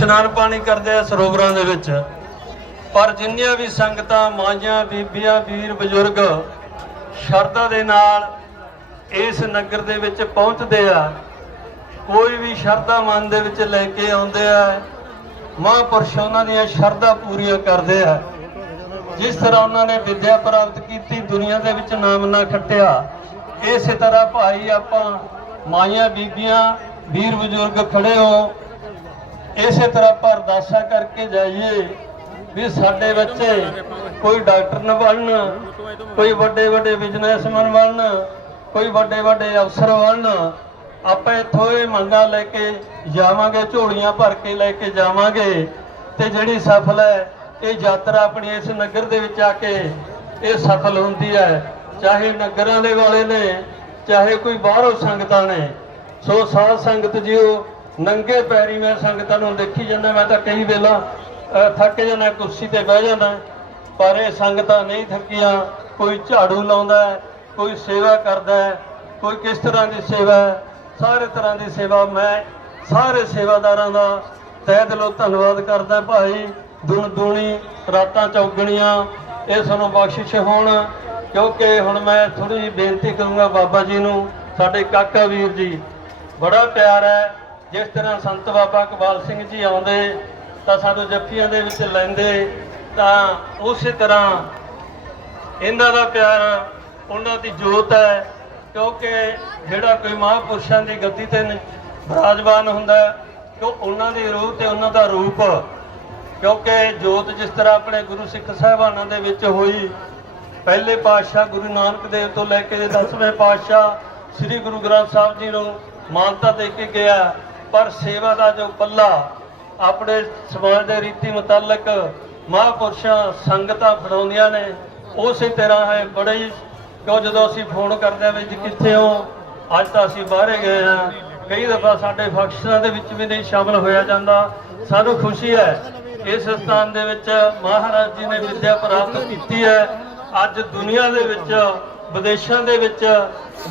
ਇਸ਼ਨਾਨ ਪਾਣੀ ਕਰਦੇ ਆ ਸਰੋਵਰਾਂ ਦੇ ਵਿੱਚ। ਪਰ ਜਿੰਨੀਆਂ ਵੀ ਸੰਗਤਾਂ, ਮਾਈਆਂ, ਬੀਬੀਆਂ, ਵੀਰ, ਬਜ਼ੁਰਗ ਸ਼ਰਧਾ ਦੇ ਨਾਲ ਇਸ ਨਗਰ ਦੇ ਵਿੱਚ ਪਹੁੰਚਦੇ ਆ, ਕੋਈ ਵੀ ਸ਼ਰਧਾ ਮਨ ਦੇ ਵਿੱਚ ਲੈ ਕੇ ਆਉਂਦੇ ਆ, ਮਹਾਂਪੁਰਸ਼ ਉਹਨਾਂ ਦੀਆਂ ਸ਼ਰਧਾ ਪੂਰੀਆਂ ਕਰਦੇ ਆ। ਜਿਸ ਤਰ੍ਹਾਂ ਉਹਨਾਂ ਨੇ ਵਿੱਦਿਆ ਪ੍ਰਾਪਤ ਕੀਤੀ, ਦੁਨੀਆ ਦੇ ਵਿੱਚ ਨਾਮ ਨਾ ਖੱਟਿਆ, ਇਸੇ ਤਰ੍ਹਾਂ ਭਾਈ ਆਪਾਂ ਮਾਈਆਂ, ਬੀਬੀਆਂ, ਵੀਰ, ਬਜ਼ੁਰਗ ਖੜੇ ਹੋ ਇਸੇ ਤਰ੍ਹਾਂ ਆਪਾਂ ਅਰਦਾਸਾਂ ਕਰਕੇ ਜਾਈਏ ਵੀ ਸਾਡੇ ਬੱਚੇ ਕੋਈ ਡਾਕਟਰ ਨਾ ਬਣਨ, ਕੋਈ ਵੱਡੇ ਵੱਡੇ ਬਿਜ਼ਨਸਮੈਨ ਬਣਨ, ਕੋਈ ਵੱਡੇ ਵੱਡੇ ਅਫਸਰ ਬਣਨ। ਆਪਾਂ ਇੱਥੋਂ ਇਹ ਮੰਗਾਂ ਲੈ ਕੇ ਜਾਵਾਂਗੇ, ਝੋਲੀਆਂ ਭਰ ਕੇ ਲੈ ਕੇ ਜਾਵਾਂਗੇ। ਤੇ ਜਿਹੜੀ ਸਫਲ ਹੈ, ਇਹ ਯਾਤਰਾ ਆਪਣੀ ਇਸ ਨਗਰ ਦੇ ਵਿੱਚ ਆ ਕੇ ਇਹ ਸਫਲ ਹੁੰਦੀ ਹੈ। ਚਾਹੇ ਨਗਰਾਂ ਦੇ ਵਾਲੇ ਨੇ, ਚਾਹੇ ਕੋਈ ਬਾਹਰੋਂ ਸੰਗਤਾਂ ਨੇ। ਸੋ ਸਾਧ ਸੰਗਤ ਜੀਓ ਨੰਗੇ ਪੈਰੀ ਮੈਂ ਸੰਗਤਾਂ ਨੂੰ ਦੇਖੀ ਜਾਂਦਾ, ਮੈਂ ਤਾਂ ਕਈ ਵੇਲਾ ਥੱਕ ਜਾਂਦਾ, ਕੁਰਸੀ ਤੇ ਬਹਿ ਜਾਂਦਾ। ਪਰ ਇਹ ਸੰਗਤਾਂ ਨਹੀਂ ਥੱਕੀਆਂ, ਕੋਈ ਝਾੜੂ ਲਾਉਂਦਾ ਕੋਈ ਸੇਵਾ ਕਰਦਾ ਕੋਈ ਕਿਸ ਤਰ੍ਹਾਂ ਦੀ ਸੇਵਾ ਸਾਰੇ ਤਰ੍ਹਾਂ ਦੀ ਸੇਵਾ। ਮੈਂ ਸਾਰੇ ਸੇਵਾਦਾਰਾਂ ਦਾ ਤਹਿ ਦਿਲੋਂ ਧੰਨਵਾਦ ਕਰਦਾ ਭਾਈ। ਦੁਨ ਦੂਣੀ ਰਾਤਾਂ ਚੌਗਣੀਆਂ, ਇਹ ਸਾਨੂੰ ਬਖਸ਼ਿਸ਼ ਹੋਣ, ਕਿਉਂਕਿ ਹੁਣ ਮੈਂ ਥੋੜੀ ਜਿਹੀ ਬੇਨਤੀ ਕਰੂੰਗਾ ਬਾਬਾ ਜੀ ਨੂੰ, ਸਾਡੇ ਕਾਕਾ ਵੀਰ ਜੀ, ਬੜਾ ਪਿਆਰ ਹੈ। ਜਿਸ ਤਰ੍ਹਾਂ ਸੰਤ ਬਾਬਾ ਕਬਾਲ ਸਿੰਘ ਜੀ ਆਉਂਦੇ ਤਾਂ ਸਾਨੂੰ ਜੱਫੀਆਂ ਦੇ ਵਿੱਚ ਲੈਂਦੇ ਤਾਂ ਉਸੇ ਤਰ੍ਹਾਂ ਇਹਨਾਂ ਦਾ ਪਿਆਰ ਉਹਨਾਂ ਦੀ ਜੋਤ ਹੈ ਕਿਉਂਕਿ ਜਿਹੜਾ ਕੋਈ ਮਹਾਂਪੁਰਸ਼ਾਂ ਦੀ ਗੱਦੀ ਤੇ ਨ- ਹੁੰਦਾ ਹੈ, ਕਿਉਂ ਉਹਨਾਂ ਦੀ ਰੂਹ ਤੇ ਉਹਨਾਂ ਦਾ ਰੂਪ ਕਿਉਂਕਿ ਜੋਤ ਜਿਸ ਤਰ੍ਹਾਂ ਆਪਣੇ ਗੁਰੂ ਸਿੱਖ ਸਾਹਿਬਾਨਾਂ ਦੇ ਵਿੱਚ ਹੋਈ ਪਹਿਲੇ ਪਾਤਸ਼ਾਹ ਗੁਰੂ ਨਾਨਕ ਦੇਵ ਤੋਂ ਲੈ ਕੇ 10ਵੇਂ ਪਾਤਸ਼ਾਹ ਸ੍ਰੀ ਗੁਰੂ ਗ੍ਰੰਥ ਸਾਹਿਬ ਜੀ ਨੂੰ ਮਾਨਤਾ ਦੇ ਕੇ ਗਿਆ ਪਰ ਸੇਵਾ ਦਾ ਜੋ ਪੱਲਾ ਆਪਣੇ ਸਮਾਜ ਦੇ ਰੀਤੀ ਮੁਤਾਲਕ ਮਹਾਂਪੁਰਸ਼ਾਂ, ਸੰਗਤਾਂ ਫੜਾਉਂਦੀਆਂ ਨੇ, ਉਸੇ ਤਰ੍ਹਾਂ ਹੈ ਬੜੇ ਹੀ। ਕਿਉਂ ਜਦੋਂ ਅਸੀਂ ਫੋਨ ਕਰਦੇ ਆ ਵੀ ਜੀ ਕਿੱਥੇ ਹੋ, ਅੱਜ ਤਾਂ ਅਸੀਂ ਬਾਹਰੇ ਗਏ ਆ ਕਈ ਦਫਾ ਸਾਡੇ ਫੰਕਸ਼ਨਾਂ ਦੇ ਵਿੱਚ ਵੀ ਨਹੀਂ ਸ਼ਾਮਲ ਹੋਇਆ ਜਾਂਦਾ। ਸਾਨੂੰ ਖੁਸ਼ੀ ਹੈ, ਇਸ ਸਥਾਨ ਦੇ ਵਿੱਚ ਮਹਾਰਾਜ ਜੀ ਨੇ ਵਿੱਦਿਆ ਪ੍ਰਾਪਤ ਕੀਤੀ ਹੈ। ਅੱਜ ਦੁਨੀਆ ਦੇ ਵਿੱਚ, ਵਿਦੇਸ਼ਾਂ ਦੇ ਵਿੱਚ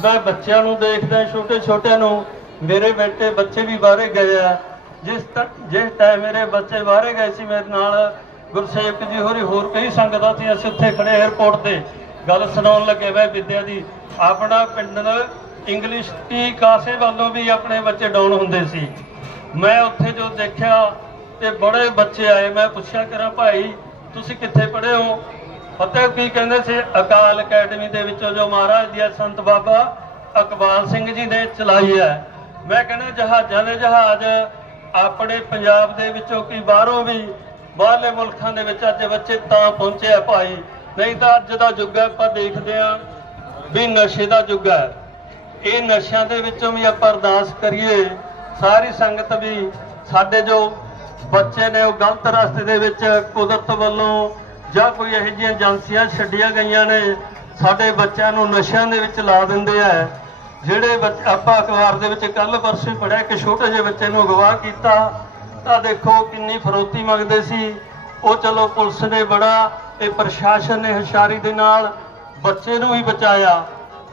ਮੈਂ ਬੱਚਿਆਂ ਨੂੰ ਦੇਖਦਾ ਛੋਟੇ ਛੋਟਿਆਂ ਨੂੰ ਮੇਰੇ ਬੇਟੇ ਬੱਚੇ ਵੀ ਬਾਹਰੇ ਗਏ ਆ। ਜਿਸ ਤੱਕ ਜਿਸ ਟਾਈਮ ਮੇਰੇ ਬੱਚੇ ਬਾਹਰੇ ਗਏ ਸੀ ਮੇਰੇ ਨਾਲ ਗੁਰਸੇਵਕ ਜੀ ਹੋਰੀ ਹੋਰ ਕਈ ਸੰਗਤਾਂ ਸੀ, ਅਸੀਂ ਉੱਥੇ ਖੜੇ 에ਅਰਪੋਰਟ ਤੇ। ਗੱਲ ਸੁਣਾਉਣ ਲੱਗੇ ਵੇ ਵਿਦਿਆ ਦੀ। ਆਪਣਾ ਪਿੰਡ ਇੰਗਲਿਸ਼ ਦੀ ਕਾਸੇ ਵੱਲੋਂ ਵੀ ਆਪਣੇ ਬੱਚੇ ਡਾਊਨ ਹੁੰਦੇ ਸੀ। ਮੈਂ ਉੱਥੇ ਜੋ ਦੇਖਿਆ ਤੇ ਬੜੇ ਬੱਚੇ ਆਏ। ਮੈਂ ਪੁੱਛਿਆ, ਕਰਾਂ ਭਾਈ, ਤੁਸੀਂ ਕਿੱਥੇ ਪੜ੍ਹੇ ਹੋ? ਪਤਾ ਕੀ ਕਹਿੰਦੇ ਸੀ, ਅਕਾਲ ਅਕੈਡਮੀ ਦੇ ਵਿੱਚੋਂ ਜੋ ਮਹਾਰਾਜ ਦੀ ਸੰਤ ਬਾਬਾ ਅਕਬਾਲ ਸਿੰਘ ਜੀ ਨੇ ਚਲਾਈ ਹੈ। ਮੈਂ ਕਹਿੰਦਾ ਜਹਾਜ਼ਾਂ ਦੇ ਜਹਾਜ਼, ਆਪਣੇ ਪੰਜਾਬ ਦੇ ਵਿੱਚੋਂ ਕੀ ਬਾਹਰੋਂ ਵੀ ਬਾਹਰਲੇ ਮੁਲਕਾਂ ਦੇ ਵਿੱਚ ਅੱਜ ਬੱਚੇ ਤਾਂ ਪਹੁੰਚੇ ਆ ਭਾਈ। ਨਹੀਂ ਤਾਂ ਅੱਜ ਦਾ ਯੁੱਗ ਹੈ, ਆਪਾਂ ਦੇਖਦੇ ਆ ਵੀ ਨਸ਼ੇ ਦਾ ਯੁੱਗ ਹੈ। ਇਹ ਨਸ਼ਿਆਂ ਦੇ ਵਿੱਚੋਂ ਵੀ ਆਪਾਂ ਅਰਦਾਸ ਕਰੀਏ, ਸਾਰੀ ਸੰਗਤ ਵੀ ਸਾਡੇ ਜੋ ਬੱਚੇ ਨੇ, ਉਹ ਗਲਤ ਰਸਤੇ ਦੇ ਵਿੱਚ ਕੁਦਰਤ ਵੱਲੋਂ ਜਾਂ ਕੋਈ ਇਹੋ ਜਿਹੀਆਂ ਏਜੰਸੀਆਂ ਛੱਡੀਆਂ ਗਈਆਂ ਨੇ, ਸਾਡੇ ਬੱਚਿਆਂ ਨੂੰ ਨਸ਼ਿਆਂ ਦੇ ਵਿੱਚ ਲਾ ਦਿੰਦੇ ਆ। ਜਿਹੜੇ ਬੱਚ- ਆਪਾਂ ਅਖਬਾਰ ਦੇ ਵਿੱਚ ਕੱਲ ਪਰਸੋਂ ਹੀ ਪੜਿਆ ਕਿ ਛੋਟੇ ਜਿਹੇ ਬੱਚੇ ਨੂੰ ਅਗਵਾ ਕੀਤਾ, ਤਾਂ ਦੇਖੋ ਕਿੰਨੀ ਫਰੋਤੀ ਮੰਗਦੇ ਸੀ। ਉਹ ਚਲੋ ਪੁਲਿਸ ਨੇ ਬੜਾ ਤੇ ਪ੍ਰਸ਼ਾਸਨ ਨੇ ਹੁਸ਼ਿਆਰੀ ਦੇ ਨਾਲ ਬੱਚੇ ਨੂੰ ਵੀ ਬਚਾਇਆ।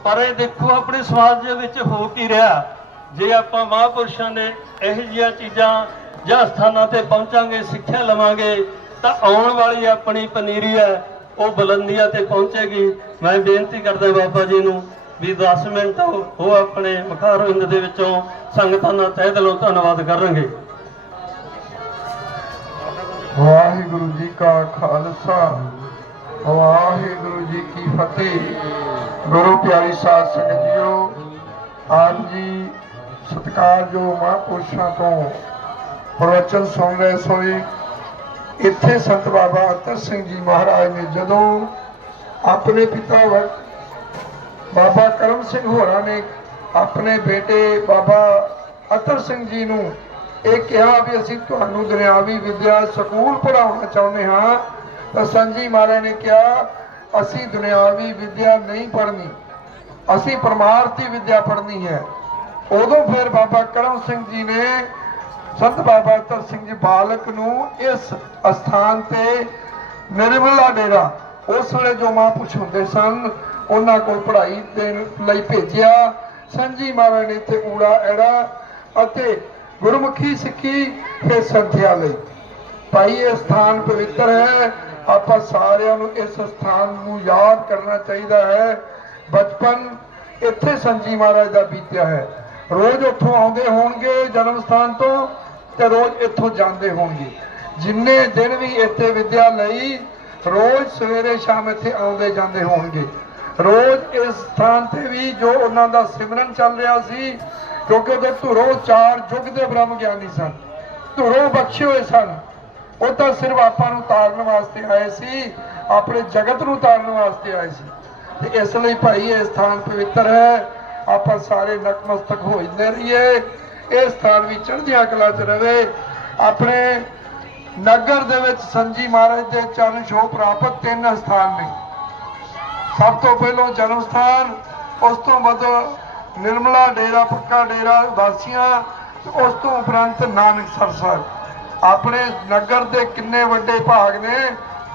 ਪਰ ਇਹ ਦੇਖੋ ਆਪਣੇ ਸਮਾਜ ਦੇ ਵਿੱਚ ਹੋ ਕੀ ਰਿਹਾ। ਜੇ ਆਪਾਂ ਮਹਾਂਪੁਰਸ਼ਾਂ ਨੇ ਇਹੋ ਜਿਹੀਆਂ ਚੀਜ਼ਾਂ ਜਾਂ ਸਥਾਨਾਂ ਤੇ ਪਹੁੰਚਾਂਗੇ, ਸਿੱਖਿਆ ਲਵਾਂਗੇ, ਤਾਂ ਆਉਣ ਵਾਲੀ ਆਪਣੀ ਪਨੀਰੀ ਹੈ, ਉਹ ਬੁਲੰਦੀਆਂ ਤੇ ਪਹੁੰਚੇਗੀ। ਮੈਂ ਬੇਨਤੀ ਕਰਦਾ ਬਾਬਾ ਜੀ ਨੂੰ ਵੀ 10 ਮਿੰਟ ਉਹ ਆਪਣੇ ਮਖਾਰਵਿੰਦ ਦੇ ਵਿੱਚੋਂ ਸੰਗਤਾਂ ਦਾ ਤਹਿ ਦਿਲੋਂ ਧੰਨਵਾਦ ਕਰਨਗੇ। ਵਾਹਿਗੁਰੂ ਜੀ ਕਾ ਖਾਲਸਾ, ਵਾਹਿਗੁਰੂ ਜੀ ਕੀ ਫਤਿਹ। ਗੁਰੂ ਪਿਆਰੀ ਸਾਧ ਸੰਗਤ ਜੀਓ, ਆਪ ਜੀ ਸਤਿਕਾਰਯੋਗ ਮਹਾਂਪੁਰਸ਼ਾਂ ਤੋਂ ਪ੍ਰਵਚਨ ਸੁਣ ਰਹੇ ਸੋਈ ਇੱਥੇ ਸੰਤ ਬਾਬਾ ਅਤਰ ਸਿੰਘ ਜੀ ਮਹਾਰਾਜ ਨੇ ਜਦੋਂ ਆਪਣੇ ਪਿਤਾ ਵ ਬਾਬਾ ਕਰਮ ਸਿੰਘ ਹੋਰਾਂ ਨੇ ਆਪਣੇ ਬੇਟੇ ਬਾਬਾ ਅਤਰ ਸਿੰਘ ਜੀ ਨੂੰ ਇਹ ਕਿਹਾ ਵੀ ਅਸੀਂ ਤੁਹਾਨੂੰ ਦੁਨਿਆਵੀ ਵਿੱਦਿਆ ਸਕੂਲ ਪੜਾਉਣਾ ਚਾਹੁੰਦੇ ਹਾਂ। ਤਾਂ ਸੰਜੀ ਮਹਾਰਾਜ ਨੇ ਕਿਹਾ, ਅਸੀਂ ਦੁਨਿਆਵੀ ਵਿੱਦਿਆ ਨਹੀਂ ਪੜ੍ਹਨੀ। ਅਸੀਂ ਪਰਮਾਰਥੀ ਵਿੱਦਿਆ ਪੜ੍ਹਨੀ ਹੈ। ਉਦੋਂ ਫਿਰ ਬਾਬਾ ਕਰਮ ਸਿੰਘ ਜੀ ਨੇ ਸੰਤ ਬਾਬਾ ਅਤਰ ਸਿੰਘ ਜੀ ਬਾਲਕ ਨੂੰ ਇਸ ਅਸਥਾਨ ਤੇ ਨਿਰਮਲਾ ਡੇਰਾ, ਉਸ ਵੇਲੇ ਜੋ ਮਹਾਂਪੁਰਸ਼ ਹੁੰਦੇ ਸਨ ਉਹਨਾਂ ਕੋਲ ਪੜ੍ਹਾਈ ਦੇਣ ਲਈ ਭੇਜਿਆ। ਸੰਜੀ ਮਹਾਰਾਜ ਨੇ ਇੱਥੇ ਊੜਾ, ਐੜਾ ਅਤੇ ਗੁਰਮੁਖੀ ਸਿੱਖੀ ਫਿਰ ਸੰਥਿਆ ਲਈ। ਭਾਈ, ਇਹ ਸਥਾਨ ਪਵਿੱਤਰ ਹੈ। ਆਪਾਂ ਸਾਰਿਆਂ ਨੂੰ ਇਸ ਸਥਾਨ ਨੂੰ ਯਾਦ ਕਰਨਾ ਚਾਹੀਦਾ ਹੈ। ਬਚਪਨ ਇੱਥੇ ਸੰਜੀ ਮਹਾਰਾਜ ਦਾ ਬੀਤਿਆ ਹੈ। ਰੋਜ਼ ਉੱਥੋਂ ਆਉਂਦੇ ਹੋਣਗੇ ਜਨਮ ਸਥਾਨ ਤੋਂ ਤੇ ਰੋਜ਼ ਇੱਥੋਂ ਜਾਂਦੇ ਹੋਣਗੇ। ਜਿੰਨੇ ਦਿਨ ਵੀ ਇੱਥੇ ਵਿਦਿਆ ਲਈ, ਰੋਜ਼ ਸਵੇਰੇ ਸ਼ਾਮ ਇੱਥੇ ਆਉਂਦੇ ਜਾਂਦੇ ਹੋਣਗੇ। ਰੋਜ਼ ਇਸ ਸਥਾਨ ਤੇ ਵੀ ਜੋ ਉਹਨਾਂ ਦਾ ਸਿਮਰਨ ਚੱਲ ਰਿਹਾ ਸੀ, ਕਿਉਂਕਿ ਉਹਦੇ ਧੁਰੋਂ ਚਾਰ ਯੁੱਗ ਦੇ ਬ੍ਰਹਮ ਗਿਆਨੀ ਸਨ, ਧੁਰੋਂ ਬਖਸ਼ੇ ਹੋਏ ਸਨ, ਉਹ ਤਾਂ ਸਿਰਫ ਆਪਾਂ ਨੂੰ ਤਾਰਨ ਵਾਸਤੇ ਆਏ ਸੀ, ਆਪਣੇ ਜਗਤ ਨੂੰ ਤਾਰਨ ਵਾਸਤੇ ਆਏ ਸੀ। ਤੇ ਇਸ ਲਈ ਭਾਈ ਇਹ ਸਥਾਨ ਪਵਿੱਤਰ ਹੈ, ਆਪਾਂ ਸਾਰੇ ਨਕਮਸਤਕ ਹੋ ਜਾਂਦੇ ਰਹੀਏ, ਇਹ ਸਥਾਨ ਵੀ ਚੜ੍ਹਦੀਆਂ ਕਲਾ ਚ ਰਵੇ, ਆਪਣੇ ਨਗਰ ਦੇ ਵਿੱਚ ਸੰਜੀ ਮਹਾਰਾਜ ਦੇ ਚਰਨ ਛੋਹ ਪ੍ਰਾਪਤ ਤਿੰਨ ਸਥਾਨ ਨੇ। ਸਭ ਤੋਂ ਪਹਿਲਾਂ ਜਨਮ ਸਥਾਨ, ਉਸ ਤੋਂ ਬਾਅਦ ਨਿਰਮਲਾ ਡੇਰਾ, ਪੱਕਾ ਡੇਰਾ ਵਾਸੀਆਂ ਉਸ ਤੋਂ ਉਪਰੰਤ ਨਾਨਕਸਰ ਸਾਹਿਬ। ਆਪਣੇ ਨਗਰ ਦੇ ਕਿੰਨੇ ਵੱਡੇ ਭਾਗ ਨੇ,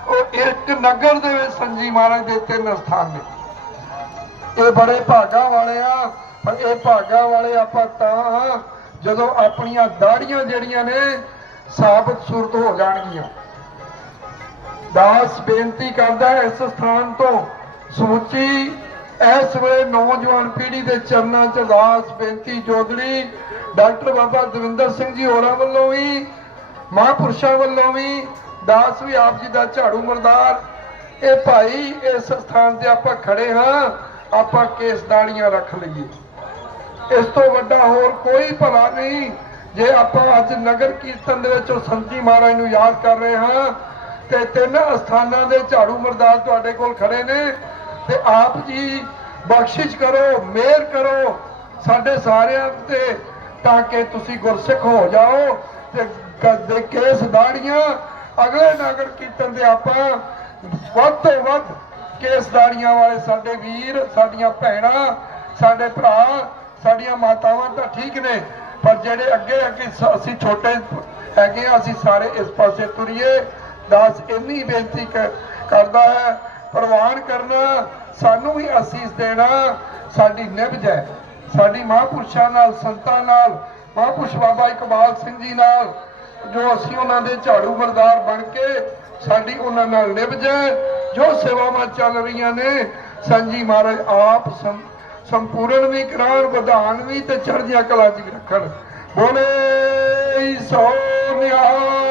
ਉਹ ਇੱਕ ਨਗਰ ਦੇ ਵਿੱਚ ਸੰਜੀ ਮਹਾਰਾਜ ਦੇ ਤਿੰਨ ਸਥਾਨ ਨੇ। ਇਹ ਬੜੇ ਭਾਗਾਂ ਵਾਲੇ ਆ, ਪਰ ਇਹ ਭਾਗਾਂ ਵਾਲੇ ਆਪਾਂ ਤਾਂ ਹਾਂ ਜਦੋਂ ਆਪਣੀਆਂ ਦਾੜੀਆਂ ਜਿਹੜੀਆਂ ਨੇ, ਸਾਬਤ ਸੂਰਤ ਹੋ ਜਾਣਗੀਆਂ। ਦਾਸ ਬੇਨਤੀ ਕਰਦਾ ਇਸ ਸਥਾਨ ਤੋਂ ਸਮੁੱਚੀ ਇਸ ਵੇਲੇ ਨੌਜਵਾਨ ਪੀੜ੍ਹੀ ਦੇ ਚਰਨਾਂ 'ਚ ਦਾਸ ਬੇਨਤੀ ਜੋਦੜੀ ਡਾਕਟਰ ਬਾਬਾ ਦਵਿੰਦਰ ਸਿੰਘ ਜੀ ਹੋਰਾਂ ਵੱਲੋਂ ਵੀ, ਮਹਾਂਪੁਰਸ਼ਾਂ ਵੱਲੋਂ ਵੀ, ਦਾਸ ਵੀ ਆਪ ਜੀ ਦਾ ਝਾੜੂ ਮਰਦਾਰ। ਇਹ ਭਾਈ ਇਸ ਸਥਾਨ ਤੇ ਆਪਾਂ ਖੜੇ ਹਾਂ, ਆਪਾਂ ਕੇਸਦਾੜੀਆਂ ਰੱਖ ਲਈਏ। ਇਸ ਤੋਂ ਵੱਡਾ ਹੋਰ ਕੋਈ ਭਲਾ ਨਹੀਂ। ਜੇ ਆਪਾਂ ਅੱਜ ਨਗਰ ਕੀਰਤਨ ਦੇ ਵਿੱਚ ਉਹ ਸੰਤੀ ਮਹਾਰਾਜ ਨੂੰ ਯਾਦ ਕਰ ਰਹੇ ਹਾਂ ਤੇ ਤਿੰਨ ਅਸਥਾਨਾਂ ਦੇ ਝਾੜੂ ਮਰਦਾਰ ਤੁਹਾਡੇ ਕੋਲ ਖੜੇ ਨੇ ਤੇ ਆਪ ਜੀ ਬਖਸ਼ਿਸ਼ ਕਰੋ, ਮਿਹਰ ਕਰੋ ਸਾਡੇ ਸਾਰਿਆਂ ਤੇ, ਤਾਂ ਕਿ ਤੁਸੀਂ ਗੁਰਸਿੱਖ ਹੋ ਜਾਓ ਤੇ ਕੇਸ ਦਾੜੀਆਂ ਅਗਲੇ ਨਗਰ ਕੀਰਤਨ ਦੇ ਆਪਾਂ ਵੱਧ ਤੋਂ ਵੱਧ ਕੇਸ ਦਾੜੀਆਂ ਵਾਲੇ ਸਾਡੇ ਵੀਰ, ਸਾਡੀਆਂ ਭੈਣਾਂ, ਸਾਡੇ ਭਰਾ, ਸਾਡੀਆਂ ਮਾਤਾਵਾਂ ਤਾਂ ਠੀਕ ਨੇ, ਪਰ ਜਿਹੜੇ ਅੱਗੇ ਅੱਗੇ ਅਸੀਂ ਛੋਟੇ ਹੈਗੇ ਆ, ਅਸੀਂ ਸਾਰੇ ਇਸ ਪਾਸੇ ਤੁਰੀਏ। ਦਾਸ ਇੰਨੀ ਬੇਨਤੀ ਕਰਦਾ ਹੈ, ਪ੍ਰਵਾਨ ਕਰਨਾ, ਸਾਨੂੰ ਵੀ ਅਸੀਸ ਦੇਣਾ, ਸਾਡੀ ਨਿਭਜ ਹੈ। ਸਾਡੀ ਮਹਾਂਪੁਰਸ਼ਾਂ ਨਾਲ, ਸੰਤਾਂ ਨਾਲ, ਮਹਾਂਪੁਰਸ਼ ਬਾਬਾ ਇਕਬਾਲ ਸਿੰਘ ਜੀ ਨਾਲ, ਜੋ ਅਸੀਂ ਉਹਨਾਂ ਦੇ ਝਾੜੂ ਮਰਦਾਰ ਬਣ ਕੇ ਸਾਡੀ ਉਹਨਾਂ ਨਾਲ ਨਿਭਜ ਹੈ, ਜੋ ਸੇਵਾਵਾਂ ਚੱਲ ਰਹੀਆਂ ਨੇ, ਸੰਜੀ ਮਹਾਰਾਜ ਆਪ ਸੰਪੂਰਨ ਵੀ ਕਰਾਉਣ ਵਧਾਨ ਵੀ ਤੇ ਚੜ੍ਹਦੀਆਂ ਕਲਾ ਚ ਰੱਖਣ। ਬੋਲੇ ਸੋ ਨਿਹਾਲ।